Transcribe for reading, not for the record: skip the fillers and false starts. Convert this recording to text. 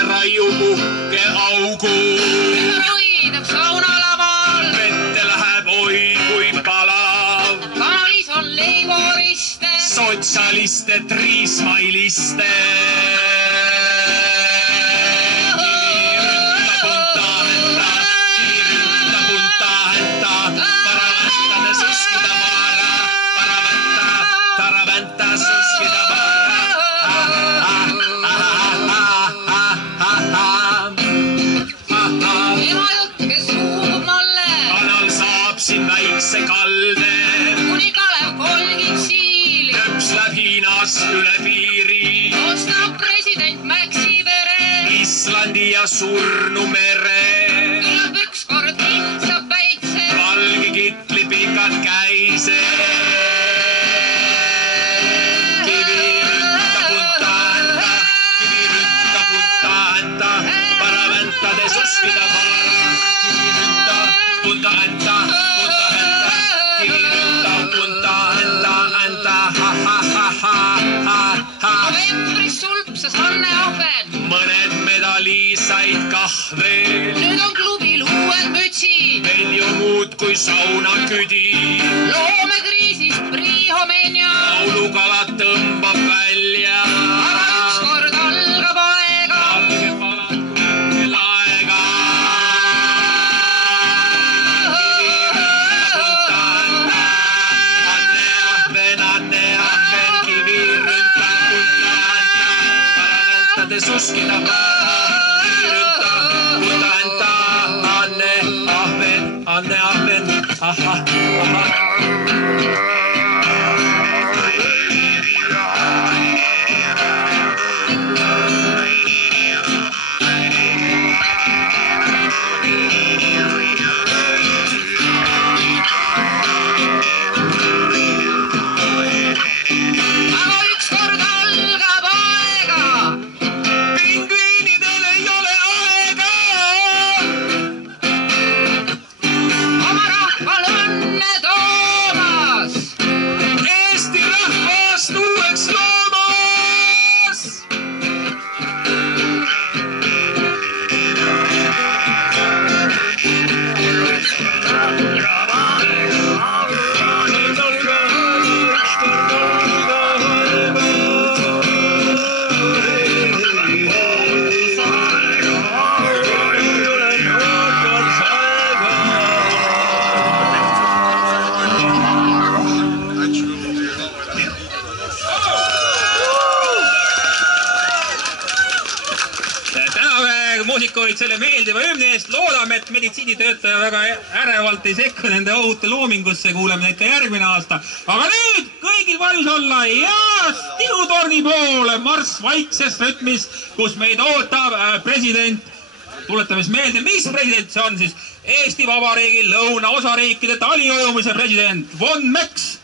raiub uhke augu. Roidab saunalaval. Vette läheb oi kui palav. Kanalis on leiboriste. Sotsialiste, triismailiste. Väikse kalde, kuni Kalev kolgib siili, löpsleb Hiinas üle piiri, ostab president Mäksivere, Islandi ja surnu mere. Küllap ükskord kintsab väikse, valge kitli pikad käised. Kivi rünta punta häntä, paraväntades uskida vaara. Kivi rünta punta häntä. novembris sulpsas Anne Ahven. Mõned medali said kah veel. Nüüd on klubil uued mütsid. Veel ju muud kui saunaküdi. Loomekriisist Priihomenja. Laulukalad tõmbab välja. Aga ükskord algab aega. Valge palad laega. Suskida paarita, punta häntä, Anne Ahven, aha. Muusikuid selle meeldiva hümni eest. Loodame, et meditsiinitöötaja väga ärevalt ei sekku nende ohute loomingusse. Kuuleme neid ka järgmine aasta. Aga nüüd kõigil valmis olla ja Tihutorni poole marss vaikses rütmis, kus meid ootab president. Tuletame meelde, mis president see on siis? Eesti Vabariigi lõunaosariikide taliujumise president Von Meks.